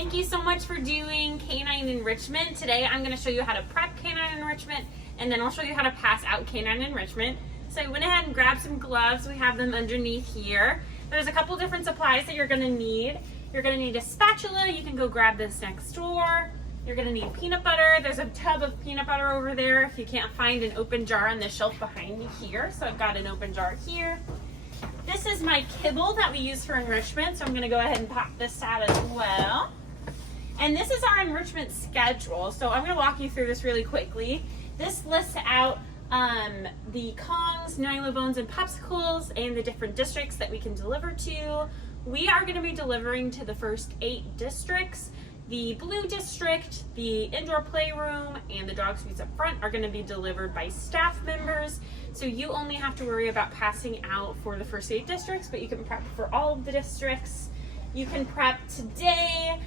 Thank you so much for doing canine enrichment. Today I'm going to show you how to prep canine enrichment, and then I'll show you how to pass out canine enrichment. So I went ahead and grabbed some gloves. We have them underneath here. There's a couple different supplies that you're going to need. You're going to need a spatula. You can go grab this next door. You're going to need peanut butter. There's a tub of peanut butter over there if you can't find an open jar on the shelf behind me here. So I've got an open jar here. This is my kibble that we use for enrichment, so I'm going to go ahead and pop this out as well. And this is our enrichment schedule, so I'm going to walk you through this really quickly. This lists out the Kongs, Nylobones, and Popsicles and the different districts that we can deliver to. We are going to be delivering to the first 8 districts. The blue district, the indoor playroom, and the dog suites up front are going to be delivered by staff members. So you only have to worry about passing out for the first 8 districts, but you can prep for all of the districts. You can prep today.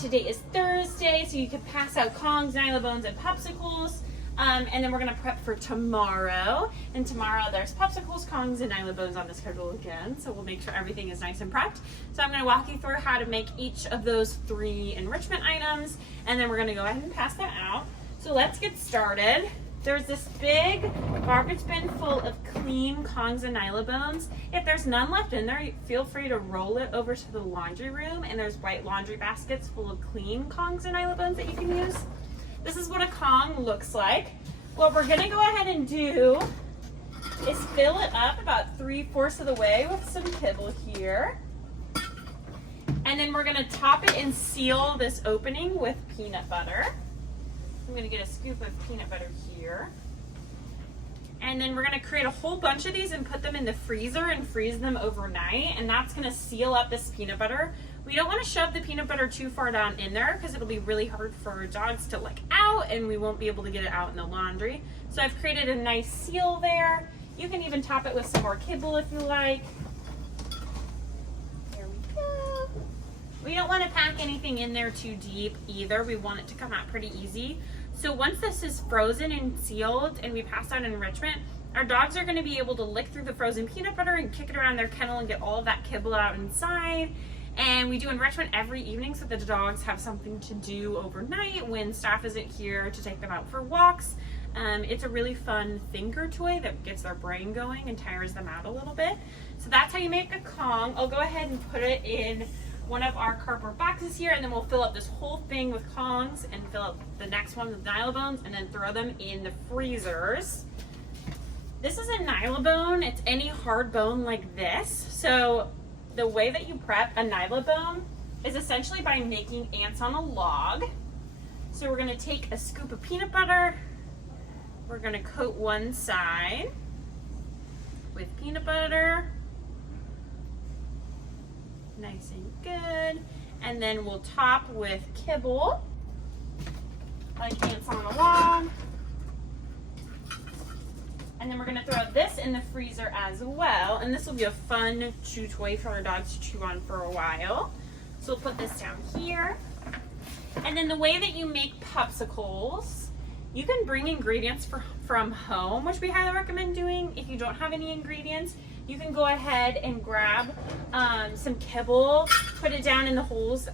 Today is Thursday, so you can pass out Kongs, Nylobones, and Popsicles. And then we're going to prep for tomorrow. And tomorrow there's Popsicles, Kongs, and Nylobones on the schedule again. So we'll make sure everything is nice and prepped. So I'm going to walk you through how to make each of those 3 enrichment items. And then we're going to go ahead and pass that out. So let's get started. There's this big garbage bin full of clean Kongs and Nylobones. If there's none left in there, feel free to roll it over to the laundry room. And there's white laundry baskets full of clean Kongs and Nylobones that you can use. This is what a Kong looks like. What we're gonna go ahead and do is fill it up about 3/4 of the way with some kibble here. And then we're gonna top it and seal this opening with peanut butter. I'm gonna get a scoop of peanut butter here. And then we're gonna create a whole bunch of these and put them in the freezer and freeze them overnight. And that's gonna seal up this peanut butter. We don't want to shove the peanut butter too far down in there because it'll be really hard for dogs to lick out and we won't be able to get it out in the laundry. So I've created a nice seal there. You can even top it with some more kibble if you like. There we go. We don't want to pack anything in there too deep either. We want it to come out pretty easy. So once this is frozen and sealed and we pass out enrichment, our dogs are going to be able to lick through the frozen peanut butter and kick it around their kennel and get all of that kibble out inside. And we do enrichment every evening so that the dogs have something to do overnight when staff isn't here to take them out for walks. It's a really fun thinker toy that gets their brain going and tires them out a little bit. So that's how you make a Kong. I'll go ahead and put it in one of our cardboard boxes here, and then we'll fill up this whole thing with Kongs and fill up the next one with Nylobones and then throw them in the freezers. This is a Nylobone. It's any hard bone like this. So the way that you prep a Nylobone is essentially by making ants on a log. So we're going to take a scoop of peanut butter. We're going to coat one side with peanut butter. Nice and good. And then we'll top with kibble, like ants on a log. And then we're going to throw this in the freezer as well. And this will be a fun chew toy for our dogs to chew on for a while. So we'll put this down here. And then the way that you make popsicles, you can bring ingredients from home, which we highly recommend doing. If you don't have any ingredients, you can go ahead and grab some kibble, put it down in the holes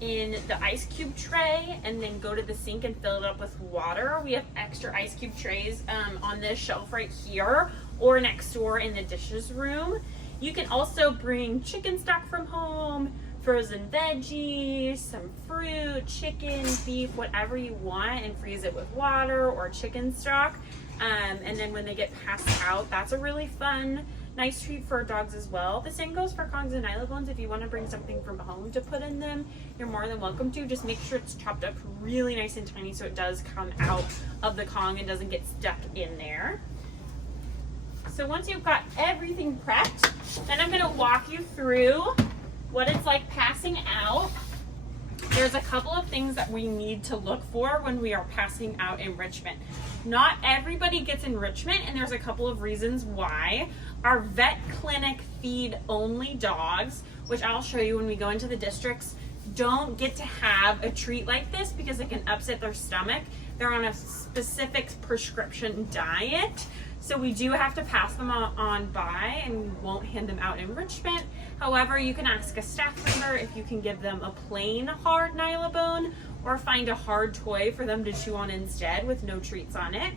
in the ice cube tray, and then go to the sink and fill it up with water. We have extra ice cube trays on this shelf right here or next door in the dishes room. You can also bring chicken stock from home, frozen veggies, some fruit, chicken, beef, whatever you want, and freeze it with water or chicken stock. And then when they get passed out, that's a really fun, nice treat for dogs as well. The same goes for Kongs and Nylobones. If you want to bring something from home to put in them, you're more than welcome to. Just make sure it's chopped up really nice and tiny so it does come out of the Kong and doesn't get stuck in there. So once you've got everything prepped, then I'm going to walk you through what it's like passing out. There's a couple of things that we need to look for when we are passing out enrichment. Not everybody gets enrichment, and there's a couple of reasons why. Our vet clinic feed only dogs, which I'll show you when we go into the districts, don't get to have a treat like this because it can upset their stomach. They're on a specific prescription diet. So we do have to pass them on by, and we won't hand them out enrichment. However, you can ask a staff member if you can give them a plain hard nylabone or find a hard toy for them to chew on instead with no treats on it.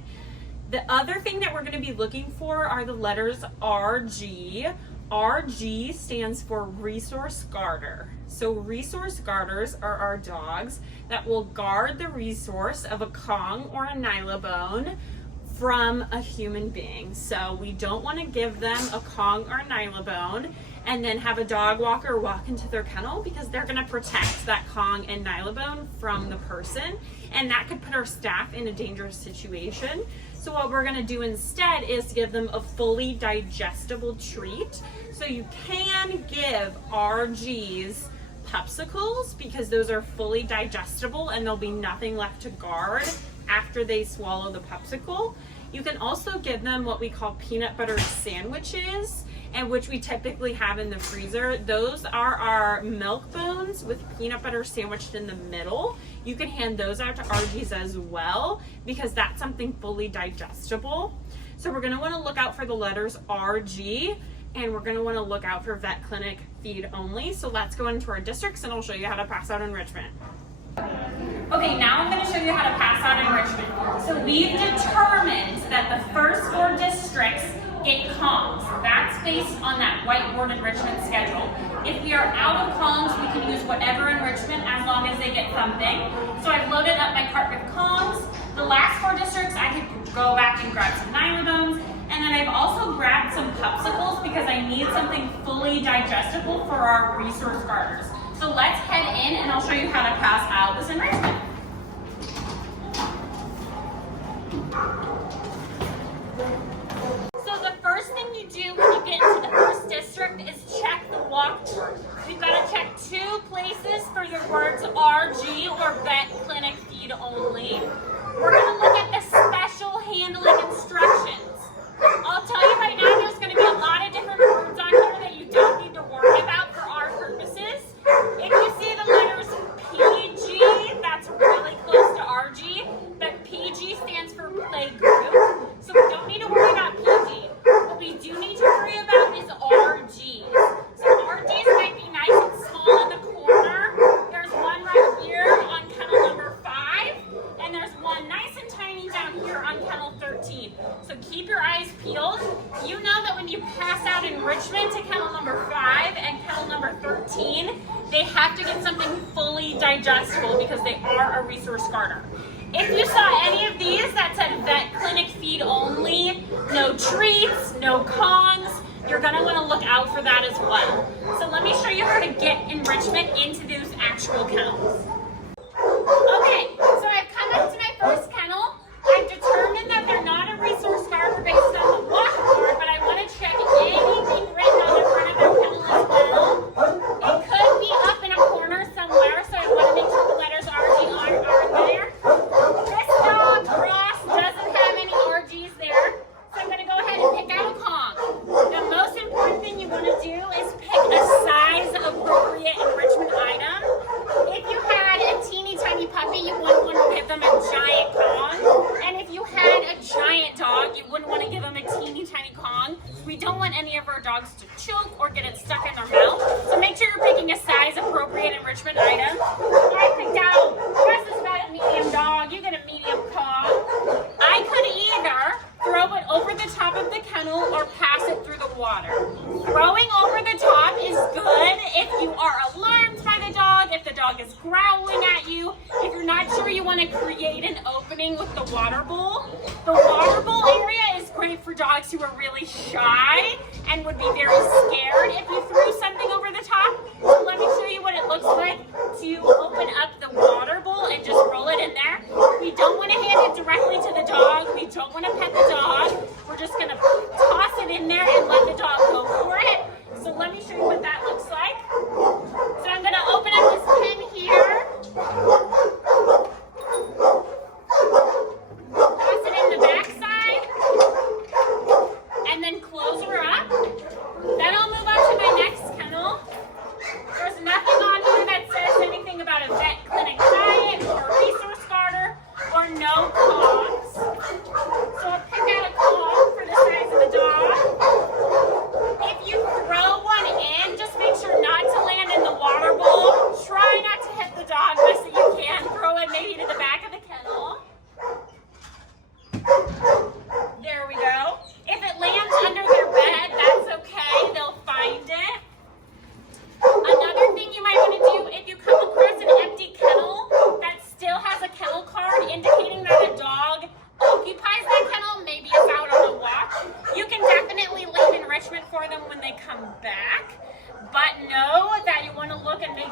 The other thing that we're going to be looking for are the letters RG. RG stands for resource guarder. So resource guarders are our dogs that will guard the resource of a Kong or a nylabone from a human being. So we don't want to give them a Kong or a nylabone and then have a dog walker walk into their kennel, because they're going to protect that Kong and nylabone from the person, and that could put our staff in a dangerous situation. So what we're going to do instead is give them a fully digestible treat. So you can give RGs popsicles, because those are fully digestible and there'll be nothing left to guard after they swallow the popsicle. You can also give them what we call peanut butter sandwiches, and which we typically have in the freezer. Those are our milk bones with peanut butter sandwiched in the middle. You can hand those out to RGs as well, because that's something fully digestible. So we're going to want to look out for the letters RG, and we're going to want to look out for vet clinic feed only. So let's go into our districts and I'll show you how to pass out enrichment. Okay, now I'm going to show you how to pass out enrichment. So we've determined that the first 4 districts get Kongs. That's based on that whiteboard enrichment schedule. If we are out of Kongs, we can use whatever enrichment as long as they get something. So I've loaded up my cart with Kongs. The last 4 districts, I could go back and grab some nylabones. And then I've also grabbed some popsicles because I need something fully digestible for our resource guarders. So let's head in and I'll show you how to pass out this enrichment. So the first thing you do when you get into the first district is check the walkthrough. We've got to check 2 places for your words RG or vet clinic feed only. We're going to look at the special handling instructions. I'll tell you right now, there's going to be a lot of different words on here that you don't need to worry about for our purposes. If you see the letters PG, that's really close to RG, but PG stands for play group, so we don't need to worry about PG. What we do need to worry about is RGs. So RGs might be nice and small in the corner. There's one right here on kennel number 5, and there's one nice and tiny down here on kennel 13. So keep your eyes peeled. You know that when you pass out enrichment to kennel number 5 and kennel number 13, they have to get something fully digestible because they are a resource guarder. If you saw any of these that said vet clinic feed only, no treats, no Kongs, you're going to want to look out for that as well. So let me show you how to get enrichment into those actual kennels. Okay, so I've come up to my first kennel. I've determined that they're not a resource guarder based on the walkboard, but I want to check anything written on the front of their kennel as well. It could be up in a corner somewhere, so I want to make sure the letters RG are there. This dog, Ross, doesn't have any RGs there, so I'm going to go ahead and pick out a Kong. The most important thing you want to do is pick a size-appropriate enrichment item. If you had a teeny tiny puppy, you wouldn't want to give them a giant Kong. And if you had a giant dog, you wouldn't want to give them a teeny tiny Kong. We don't want any of our dogs to choke or get it stuck in their mouth. So make sure you're picking a size-appropriate enrichment item. I picked out, Russ is about a medium dog, you get a medium Kong. I could either throw it over the top of the kennel or pass it through the water. Throwing over the top is good if you are alarmed by the dog, if the dog is growling at you, if you're not sure you want to create an opening with the water bowl. The water bowl area is great for dogs who are really shy and would be very scared if you threw something over the top. So let me show you what it looks like to open up the water bowl and just roll it in there. We don't want to hand it directly to the dog. We don't want to pet the dog. We're just going to toss it in there and let the dog go for it. So let me show you what that looks like. So I'm going to open up this pin here. Toss it in the back side. And then close her up. Then I'll move on to my next kennel.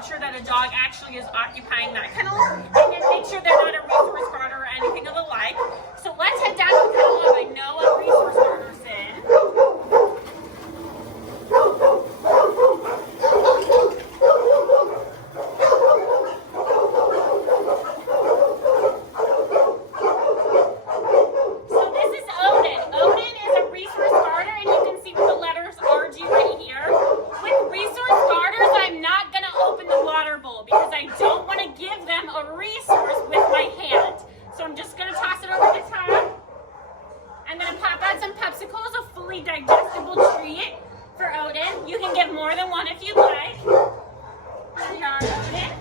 make sure that a dog actually is occupying that kennel, and then make sure they're not a resource guarder or anything of the like. So let's head down to the kennel where I know a resource guarder's in. Digestible treat for Odin. You can give more than one if you like. Here you are, Odin.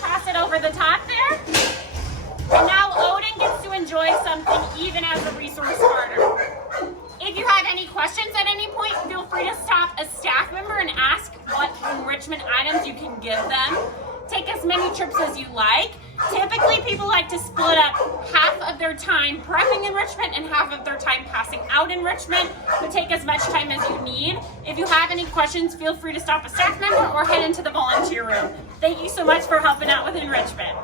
Toss it over the top there. And now Odin gets to enjoy something even as a resource starter. If you have any questions at any point, feel free to stop a staff member and ask what enrichment items you can give them. Take as many trips as you like. Typically, people like to split up half of their time prepping enrichment and half of their time passing out enrichment, but take as much time as you need. If you have any questions, feel free to stop a staff member or head into the volunteer room. Thank you so much for helping out with enrichment.